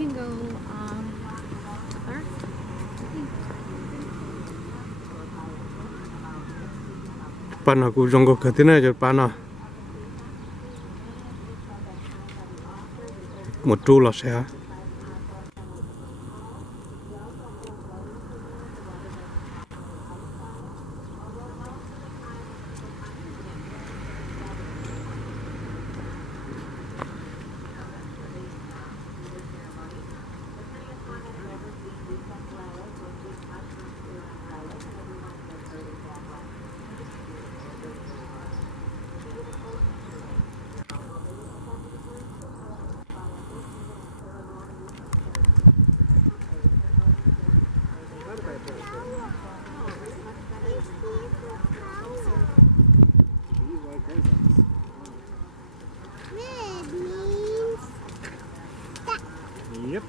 can go Earth. Pana ku jong ko khatina jo pana một tru là xe Yep.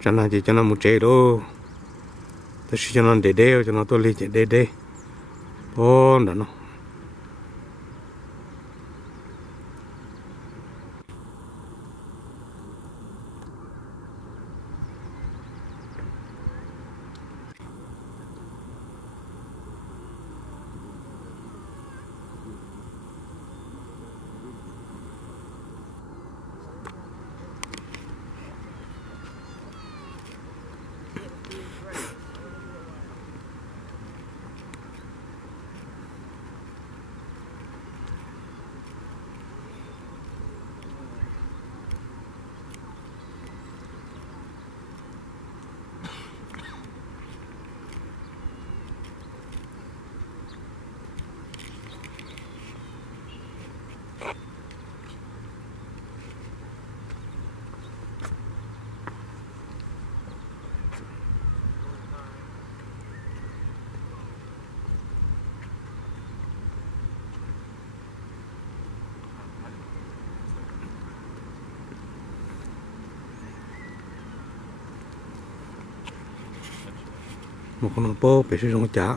cho nó chỉ cho nó một chế đâu tôi chỉ cho nó để cho nó tôi lấy chỉ để bốn đó nó một con bò phải sử dụng chả